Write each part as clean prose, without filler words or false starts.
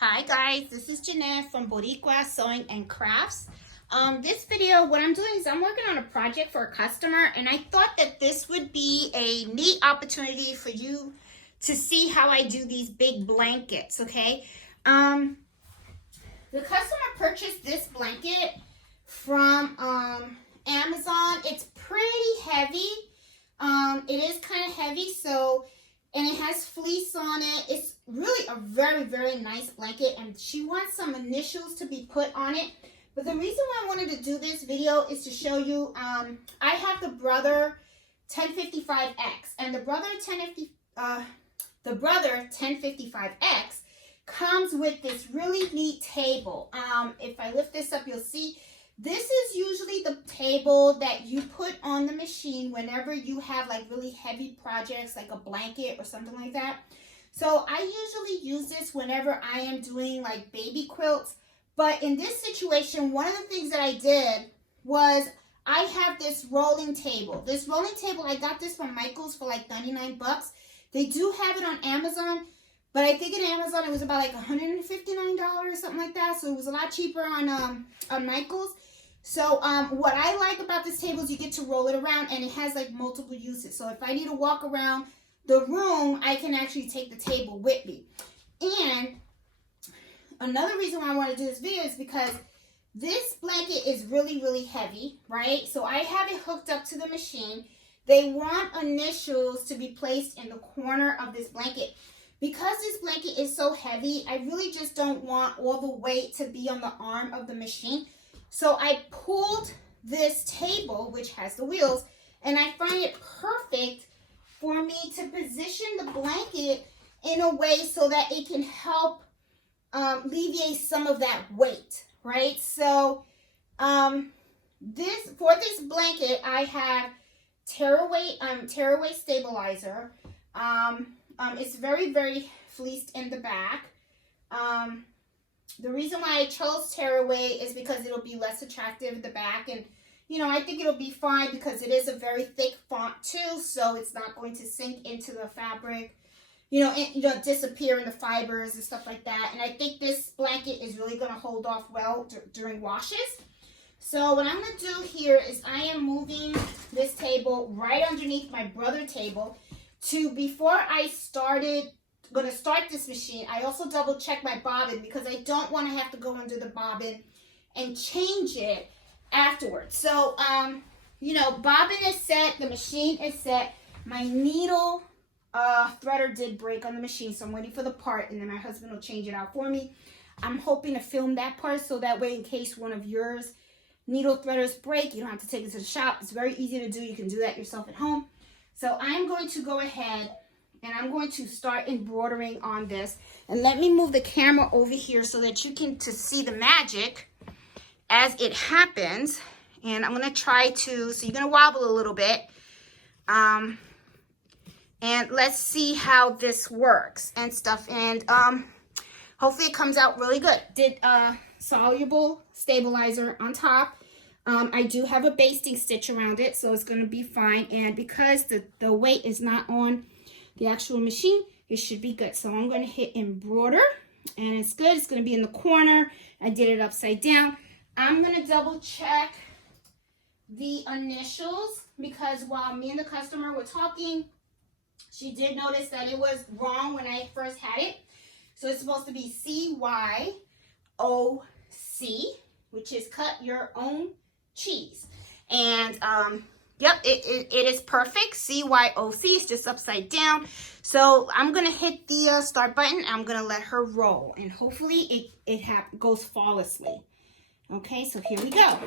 Hi guys, this is Jeanette from Boricua Sewing and Crafts. This video, what I'm doing is I'm working on a project for a customer, and I thought that this would be a neat opportunity for you to see how I do these big blankets, okay? The customer purchased this blanket from Amazon. It's pretty heavy. It is kind of heavy, and it has fleece on it. It's really a very, very nice blanket, and she wants some initials to be put on it. But the reason why I wanted to do this video is to show you, I have the Brother 1055X, and the Brother 1055X comes with this really neat table. If I lift this up, you'll see this is usually the table that you put on the machine whenever you have like really heavy projects like a blanket or something like that. So I usually use this whenever I am doing like baby quilts. But in this situation, one of the things that I did was I have this rolling table. This rolling table, I got this from Michael's for like 99 bucks. They do have it on Amazon, but I think in Amazon it was about like $159 or something like that. So it was a lot cheaper on Michael's. So what I like about this table is you get to roll it around, and it has like multiple uses. So if I need to walk around the room, I can actually take the table with me. And another reason why I want to do this video is because this blanket is really, really heavy, right? So I have it hooked up to the machine. They want initials to be placed in the corner of this blanket. Because this blanket is so heavy, I really just don't want all the weight to be on the arm of the machine. So I pulled this table, which has the wheels, and I find it perfect for me to position the blanket in a way so that it can help alleviate some of that weight, right? So for this blanket, I have tearaway stabilizer. It's very, very fleeced in the back. The reason why I chose tearaway is because it'll be less attractive in the back, and you know, I think it'll be fine because it is a very thick font too, so it's not going to sink into the fabric, disappear in the fibers and stuff like that. And I think this blanket is really going to hold off well during washes. So what I'm going to do here is I am moving this table right underneath my Brother table before I going to start this machine. I also double check my bobbin because I don't want to have to go under the bobbin and change it afterwards. So, bobbin is set, the machine is set. My needle threader did break on the machine, so I'm waiting for the part, and then my husband will change it out for me. I'm hoping to film that part so that way in case one of yours needle threaders break, you don't have to take it to the shop. It's very easy to do. You can do that yourself at home. So I'm going to go ahead and I'm going to start embroidering on this. And let me move the camera over here so that you can see the magic as it happens. And I'm going to try to, so you're going to wobble a little bit. And let's see how this works and stuff. And hopefully it comes out really good. Did soluble stabilizer on top. I do have a basting stitch around it, so it's going to be fine. And because the weight is not on the actual machine, it should be good. So I'm going to hit embroider, and it's good. It's going to be in the corner. I did it upside down. I'm going to double check the initials because while me and the customer were talking, she did notice that it was wrong when I first had it. So it's supposed to be CYOC, which is cut your own cheese. And yep, it is perfect. CYOC is just upside down. So I'm going to hit the start button. I'm going to let her roll. And hopefully it goes flawlessly. Okay, so here we go.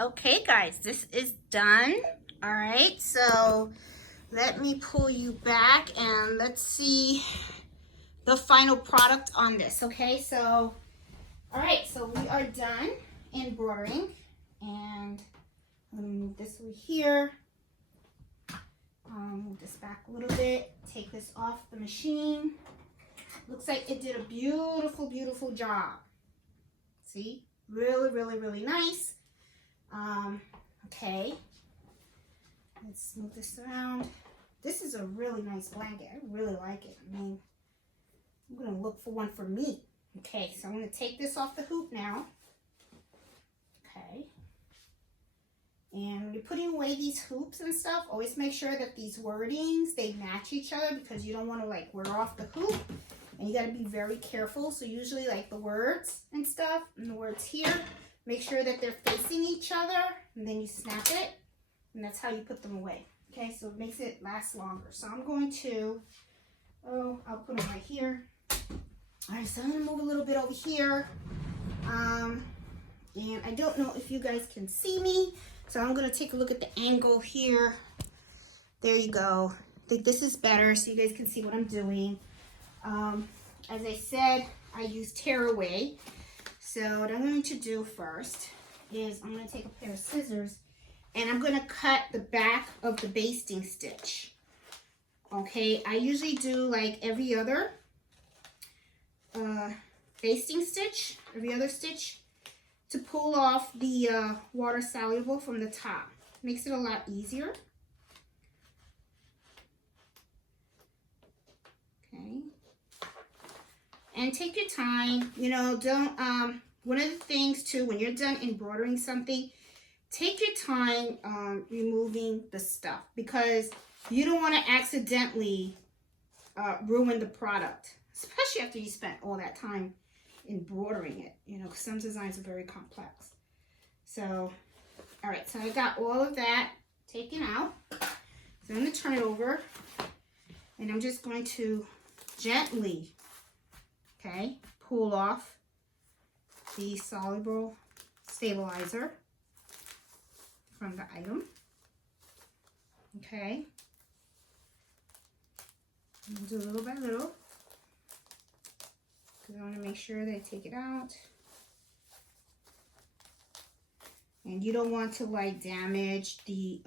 Okay guys, this is done. All right, so let me pull you back and let's see the final product on this. Okay, so all right, so we are done embroidering, and let me move this over here. Move this back a little bit, take this off the machine. Looks like it did a beautiful, beautiful job. See, really, really, really nice. Okay, let's move this around. This is a really nice blanket. I really like it. I mean, I'm gonna look for one for me. Okay, so I'm gonna take this off the hoop now. Okay. And when you're putting away these hoops and stuff, always make sure that these wordings, they match each other, because you don't want to like wear off the hoop. And you got to be very careful. So usually like the words and stuff, and the words here, make sure that they're facing each other, and then you snap it, and that's how you put them away. Okay, so it makes it last longer. So I'm going to, I'll put them right here. All right, so I'm going to move a little bit over here. And I don't know if you guys can see me. So I'm going to take a look at the angle here. There you go. I think this is better so you guys can see what I'm doing. As I said, I use tearaway. So what I'm going to do first is I'm going to take a pair of scissors and I'm going to cut the back of the basting stitch. Okay, I usually do like every other basting stitch, every other stitch, to pull off the water soluble from the top. Makes it a lot easier. Okay. And take your time, you know, don't, one of the things too, when you're done embroidering something, take your time removing the stuff, because you don't want to accidentally ruin the product, especially after you spent all that time embroidering it, you know, because some designs are very complex. So, all right, so I got all of that taken out. So I'm going to turn it over, and I'm just going to gently, okay, pull off the soluble stabilizer from the item. Okay, and do little by little, because I want to make sure that I take it out. And you don't want to like damage the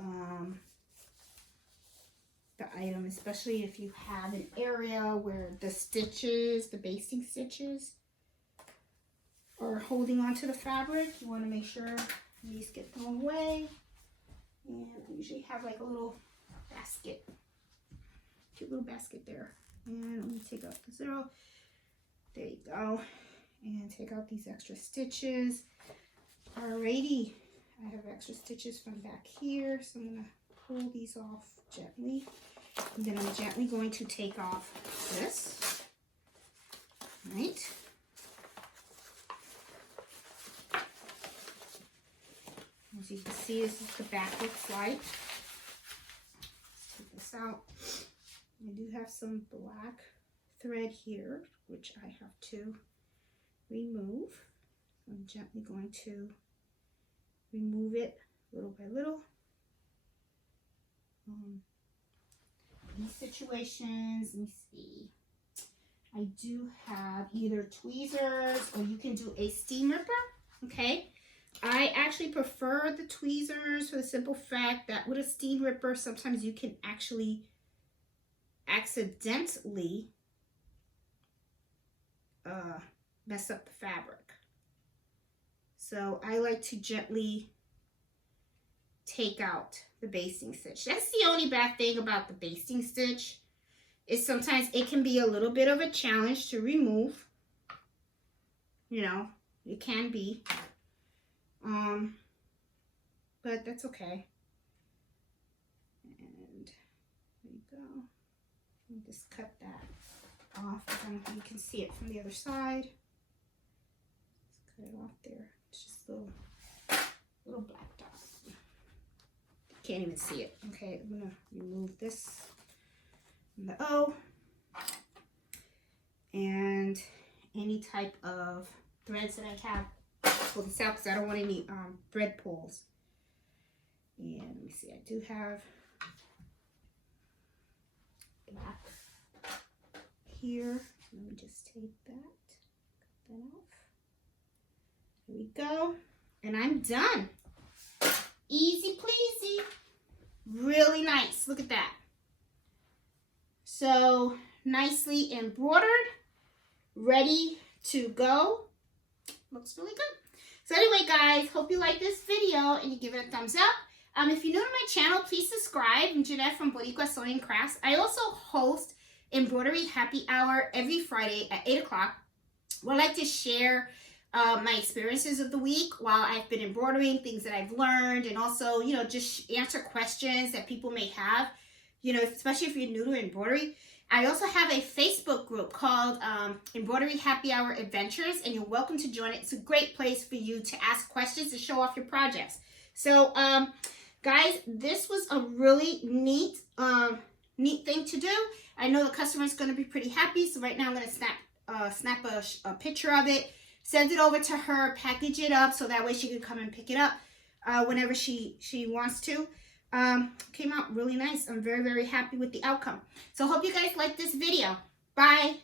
item, especially if you have an area where the stitches, the basting stitches, are holding onto the fabric. You want to make sure these get thrown away. And I usually have like a little basket, cute little basket there. And let me take out the zero. There you go. And take out these extra stitches. Alrighty, I have extra stitches from back here, so I'm going to pull these off gently. And then I'm gently going to take off this. Right. As you can see, this is the back looks like. Let's take this out. I do have some black thread here, which I have to remove. I'm gently going to remove it little by little. These situations, let me see. I do have either tweezers, or you can do a steam ripper, okay? I actually prefer the tweezers for the simple fact that with a steam ripper, sometimes you can actually accidentally mess up the fabric. So I like to gently take out the basting stitch. That's the only bad thing about the basting stitch, is sometimes it can be a little bit of a challenge to remove. You know, it can be. But that's okay. And there you go. Let me just cut that off, and you can see it from the other side. Just cut it off there. It's just a little black dot. Can't even see it. Okay, I'm gonna remove this from the O, and any type of threads that I have. Pull this out because I don't want any thread pulls. And let me see, I do have black here. Let me just take that, cut that off. There we go. And I'm done. Easy peasy. Really nice. Look at that. So nicely embroidered, ready to go. Looks really good. So anyway, guys, hope you like this video and you give it a thumbs up. If you're new to my channel, please subscribe. I'm Jeanette from Boricua Sewing Crafts. I also host Embroidery Happy Hour every Friday at 8 o'clock. Where I like to share my experiences of the week while I've been embroidering, things that I've learned, and also, you know, just answer questions that people may have, you know, especially if you're new to embroidery. I also have a Facebook group called Embroidery Happy Hour Adventures, and you're welcome to join it. It's a great place for you to ask questions and show off your projects. So, guys, this was a really neat thing to do. I know the customer is going to be pretty happy. So right now I'm going to snap a picture of it, send it over to her, package it up so that way she can come and pick it up whenever she wants to. Came out really nice. I'm very, very happy with the outcome. So hope you guys like this video. Bye.